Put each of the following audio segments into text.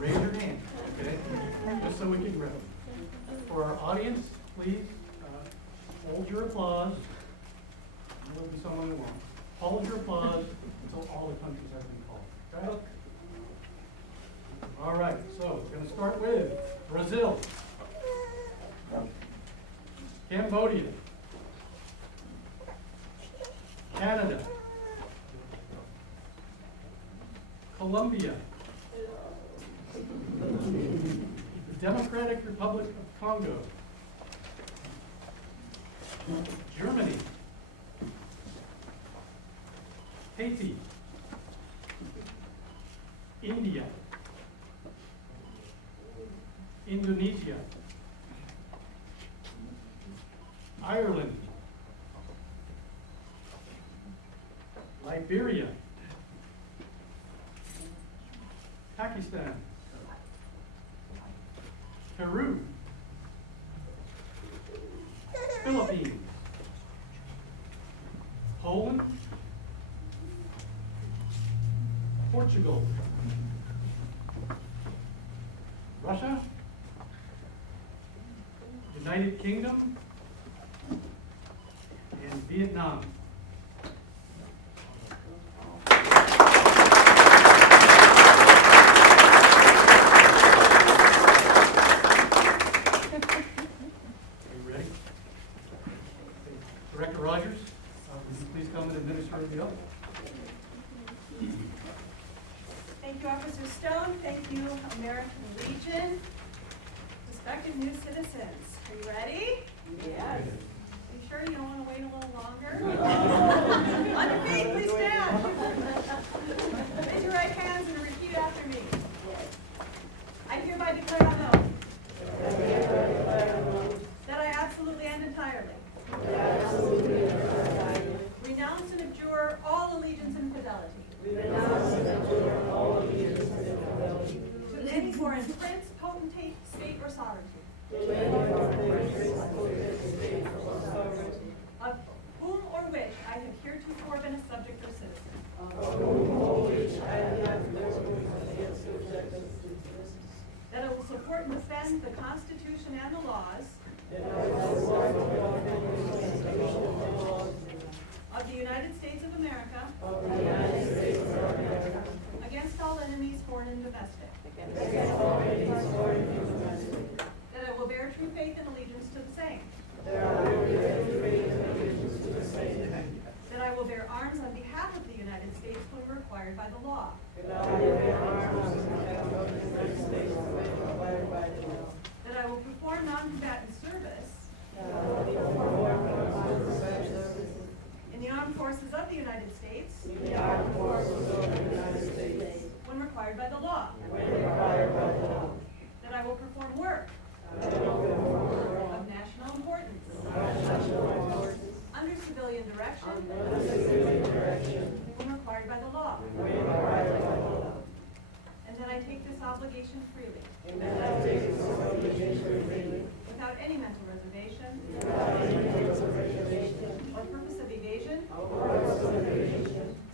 raise your hand, okay? Just so we can grab. For our audience, please hold your applause. There will be someone who won't. Hold your applause until all the countries have been called. Okay? All right, so we're going to start with Brazil, Cambodia, Canada, Colombia, the Democratic Republic of Congo, Germany, Haiti, India, Indonesia, Ireland, Liberia, Pakistan, Peru, Philippines, Poland, Portugal, Russia, United Kingdom, and Vietnam. Director Rogers, would you please come and administer the oath? Thank you, Officer Stone. Thank you, American Legion. Respected new citizens, are you ready? Yes. Are you sure you don't want to wait a little longer? On your feet, please stand. Raise your right hands and repeat after me. I hereby declare on oath that I absolutely and entirely renounce and abjure all allegiance and fidelity to any foreign prince, potentate, state, or sovereignty, of whom or which I have heretofore been a subject or citizen, that I will support and defend the Constitution and the laws of the United States of America, against all enemies, foreign and domestic, that I will bear true faith and allegiance to the same, that I will bear arms on behalf of the United States when required by the law, that I will perform non-combatant service in the armed forces of the United States when required by the law, that I will perform work of national importance under civilian direction when required by the law, and that I take this obligation freely without any mental reservation or purpose of evasion,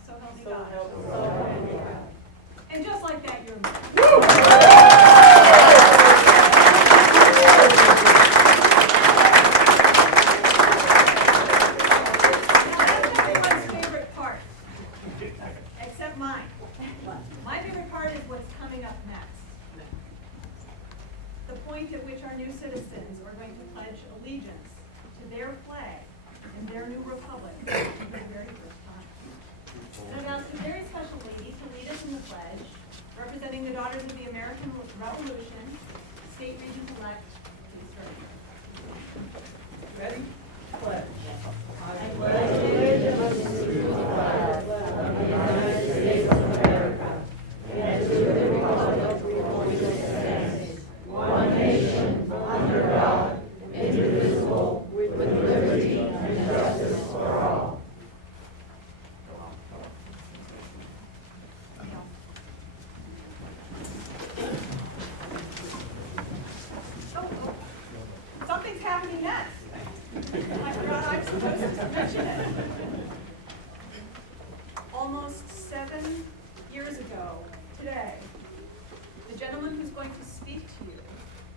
so help me God. And just like that, you're at which our new citizens are going to pledge allegiance to their flag and their new republic for the very first time. And I've asked a very special lady to lead us in the pledge, representing the Daughters of the American Revolution, State Regent-elect. Please start. Ready? Pledge. I pledge allegiance to the flag of the United States of America and to the republic for which it stands, one nation, under God, indivisible, with liberty and justice for all. Something's happening next. I forgot I'm supposed to mention it. Almost 7 years ago today, the gentleman who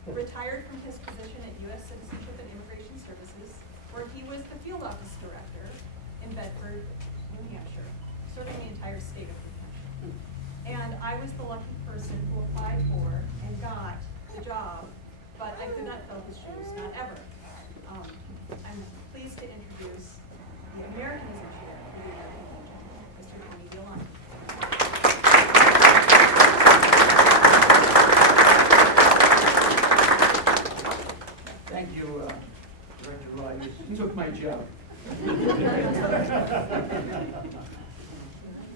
retired from his position at U.S. Citizenship and Immigration Services, where he was the field office director in Bedford, New Hampshire, serving the entire state of New Hampshire. And I was the lucky person who applied for and got the job, but I could not fill his shoes, not ever. I'm pleased to introduce the Americanism Chair for the American Legion, Mr. Tony Dillon. Thank you, Director Rogers. You took my job.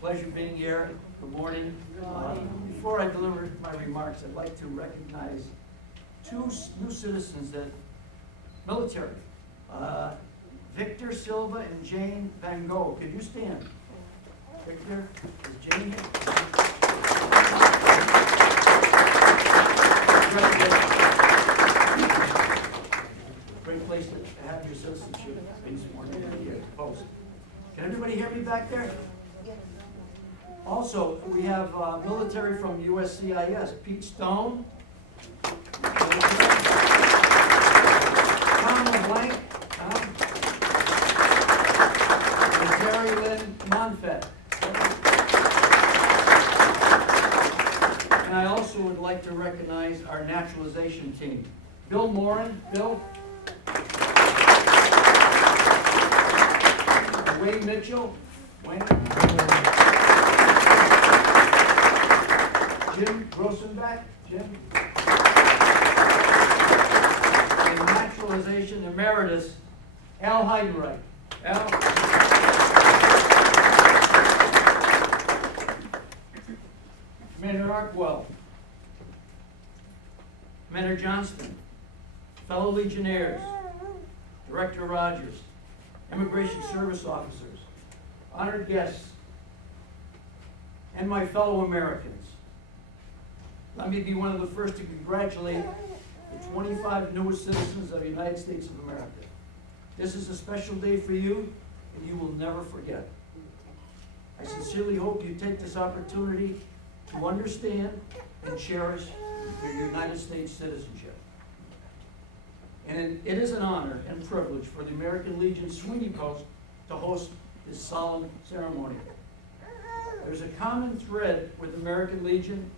Pleasure being here. Good morning. Before I deliver my remarks, I'd like to recognize two new citizens that military. Victor Silva and Jane Van Gogh. Could you stand? Victor, is Jane here? Great place to have your citizenship this morning here at the post. Can everybody hear me back there? Also, we have military from USCIS, Pete Stone, Tom LeBlanc, and Terry Lynn Monfett. And I also would like to recognize our naturalization team. Bill Moran, Bill. Wayne Mitchell, Wayne. Jim Grossenbach, Jim. And Naturalization Emeritus, Al Heidenreich. Al. Commander Arkwell. Commander Johnston. Fellow Legionnaires. Director Rogers. Immigration Service officers. Honored guests. And my fellow Americans. Let me be one of the first to congratulate the 25 newest citizens of the United States of America. This is a special day for you, and you will never forget. I sincerely hope you take this opportunity to understand and cherish your United States citizenship. And it is an honor and privilege for the American Legion Sweeney Post to host this solemn ceremony. There's a common thread with the American Legion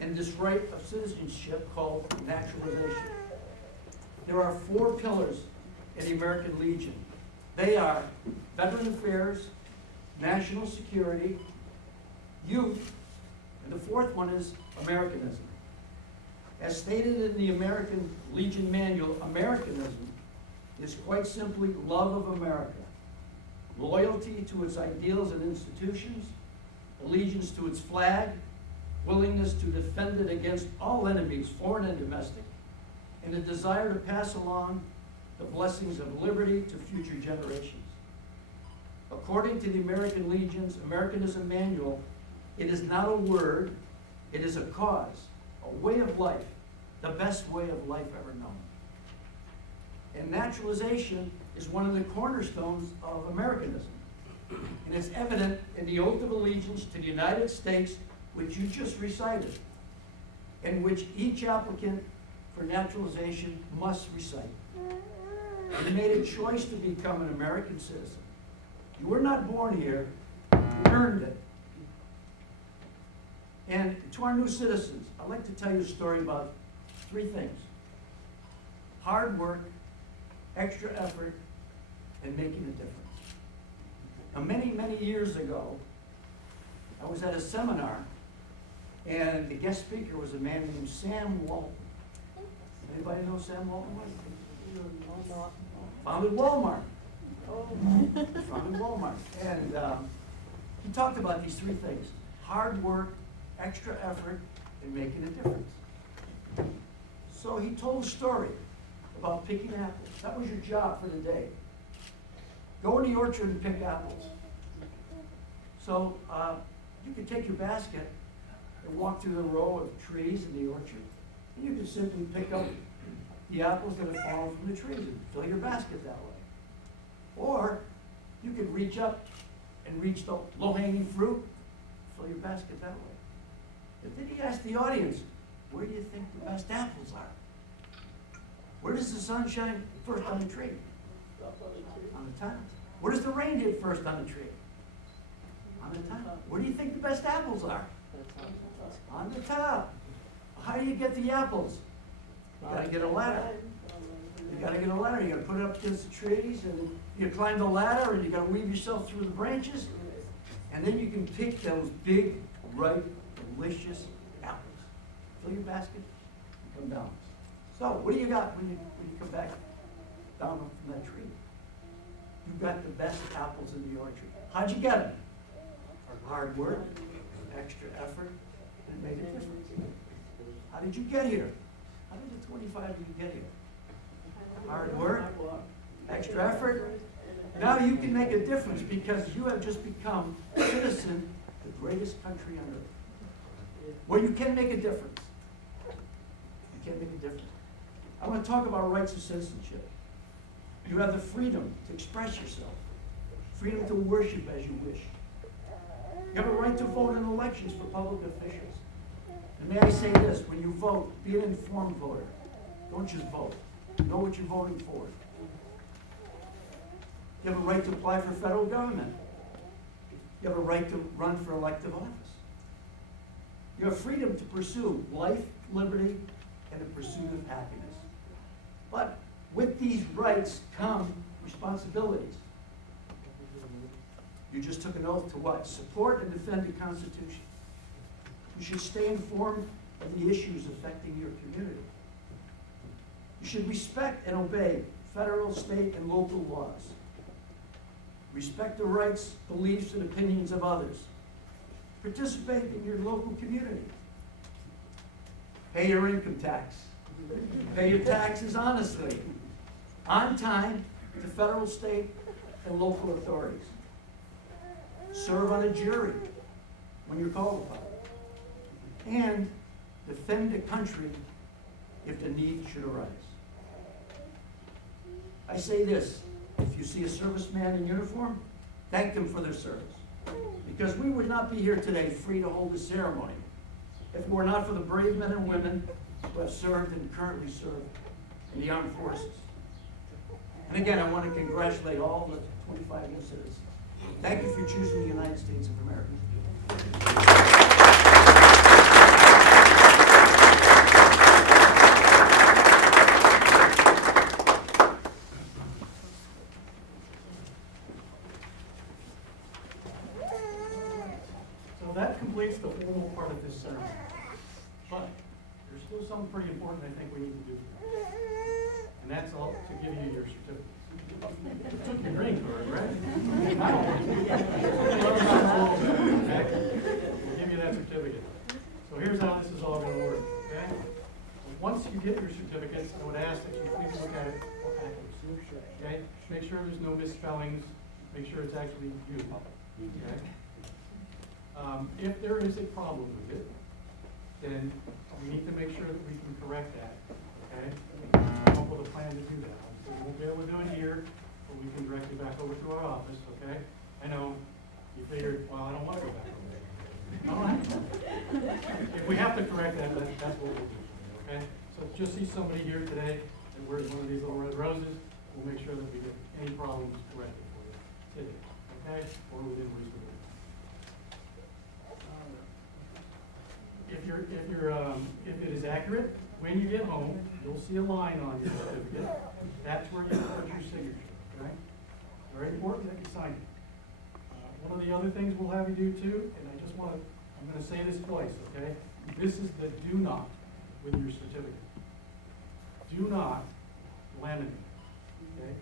and this right of citizenship called naturalization. There are 4 pillars in the American Legion. They are veteran affairs, national security, youth, and the 4th one is Americanism. As stated in the American Legion Manual, Americanism is quite simply love of America, loyalty to its ideals and institutions, allegiance to its flag, willingness to defend it against all enemies, foreign and domestic, and a desire to pass along the blessings of liberty to future generations. According to the American Legion's Americanism Manual, it is not a word, it is a cause, a way of life, the best way of life ever known. And naturalization is one of the cornerstones of Americanism. And it's evident in the oath of allegiance to the United States, which you just recited, and which each applicant for naturalization must recite. You made a choice to become an American citizen. You were not born here, you earned it. And to our new citizens, I'd like to tell you a story about 3 things: hard work, extra effort, and making a difference. Now, many, many years ago, I was at a seminar, and the guest speaker was a man named Sam Walton. Anybody know Sam Walton? Founded Walmart. Founded Walmart. And he talked about these 3 things: hard work, extra effort, and making a difference. So he told a story about picking apples. That was your job for the day. Go in the orchard and pick apples. So you could take your basket and walk through the row of trees in the orchard, and you could simply pick up the apples that have fallen from the trees and fill your basket that way. Or you could reach up and reach the low-hanging fruit, fill your basket that way. But then he asked the audience, where do you think the best apples are? Where does the sun shine first on the tree? On the top. Where does the rain hit first on the tree? On the top. Where do you think the best apples are? On the top. How do you get the apples? You gotta get a ladder. You gotta get a ladder. You gotta put it up against the trees, and you climb the ladder, and you gotta weave yourself through the branches, and then you can pick those big, ripe, delicious apples. Fill your basket, and come down. So, what do you got when you come back down from that tree? You got the best apples in the orchard. How'd you get them? Hard work, extra effort, and it made a difference. How did you get here? How did the 25 of you get here? Hard work, extra effort. Now you can make a difference because you have just become a citizen of the greatest country on earth. Well, you can make a difference. You can make a difference. I want to talk about rights of citizenship. You have the freedom to express yourself, freedom to worship as you wish. You have a right to vote in elections for public officials. And may I say this, when you vote, be an informed voter. Don't just vote. Know what you're voting for. You have a right to apply for federal government. You have a right to run for elective office. You have freedom to pursue life, liberty, and the pursuit of happiness. But with these rights come responsibilities. You just took an oath to what? Support and defend the Constitution. You should stay informed of the issues affecting your community. You should respect and obey federal, state, and local laws. Respect the rights, beliefs, and opinions of others. Participate in your local community. Pay your income tax. Pay your taxes honestly, on time, to federal, state, and local authorities. Serve on a jury when you're called upon. And defend the country if the need should arise. I say this, if you see a serviceman in uniform, thank them for their service. Because we would not be here today free to hold this ceremony if it were not for the brave men and women who have served and currently serve in the armed forces. And again, I want to congratulate all the 25 new citizens. Thank you for choosing the United States of America. So that completes the formal part of this ceremony. But there's still something pretty important I think we need to do. And that's all to give you your certificate. You took your green card, right? I don't want to. We'll give you that certificate. So here's how this is all going to work, okay? Once you get your certificates, I would ask that you please look at it for accuracy, okay? Make sure there's no misspellings. Make sure it's actually you, okay? If there is a problem with it, then we need to make sure that we can correct that, okay? Come up with a plan to do that. So we won't be able to do it here, but we can direct you back over to our office, okay? I know you figured, well, I don't want to go back over there. I don't have to. If we have to correct that, that's what we'll do, okay? So just see somebody here today that wears one of these little red roses, we'll make sure that we get any problems corrected for you today, okay? Or within reasonable. If it is accurate, when you get home, you'll see a line on your certificate. That's where you put your signature, okay? Very important that you sign it. One of the other things we'll have you do too, and I'm going to say this twice, okay? This is the do not with your certificate. Do not laminate, okay?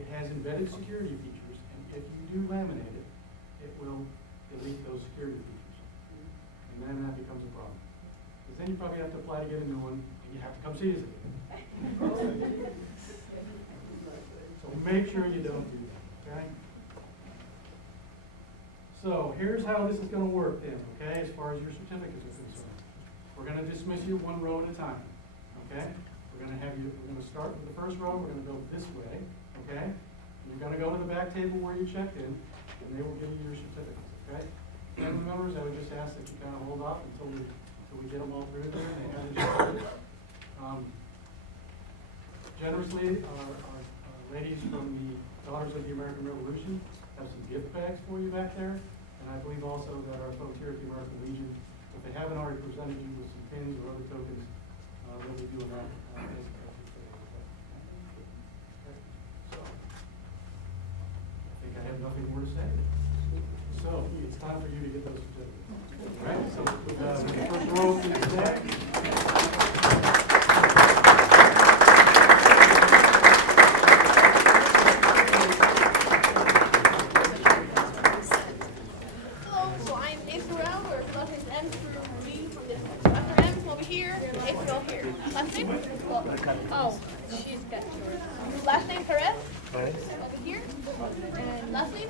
It has embedded security features, and if you do laminate it, it will delete those security features. And then that becomes a problem. Because then you probably have to apply to get a new one, and you have to come see us again. So make sure you don't do that, okay? So here's how this is going to work then, okay, as far as your certificates are concerned. We're going to dismiss you one row at a time, okay? We're going to start with the first row, we're going to go this way, okay? You're going to go to the back table where you checked in, and they will give you your certificates, okay? Family members, I would just ask that you kind of hold off until we get them all through there and they have their certificates. generously, our ladies from the Daughters of the American Revolution have some gift bags for you back there. And I believe also that our folks here at the American Legion, if they haven't already presented you with some pins or other tokens, they'll be doing that. So, I think I have nothing more to say. So, it's time for you to get those certificates. All right, so first row, please stand. Oh, she's got yours. Last name Perez? Over here. And last name?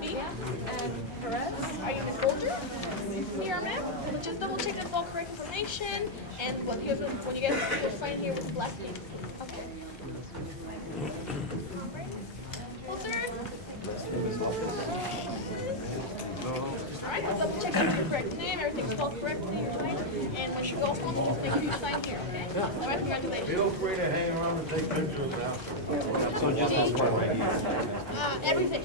Me? And Perez? Are you the soldier? Here, ma'am. Just double check that's all correct information. And when you guys sign here with last name. Okay. Alright, I'll double check that's the correct name. Everything's spelled correctly. And when you go home, you just make sure you sign here, okay? Alright, congratulations. Feel free to hang around and take pictures now. So just this part right here? Everything.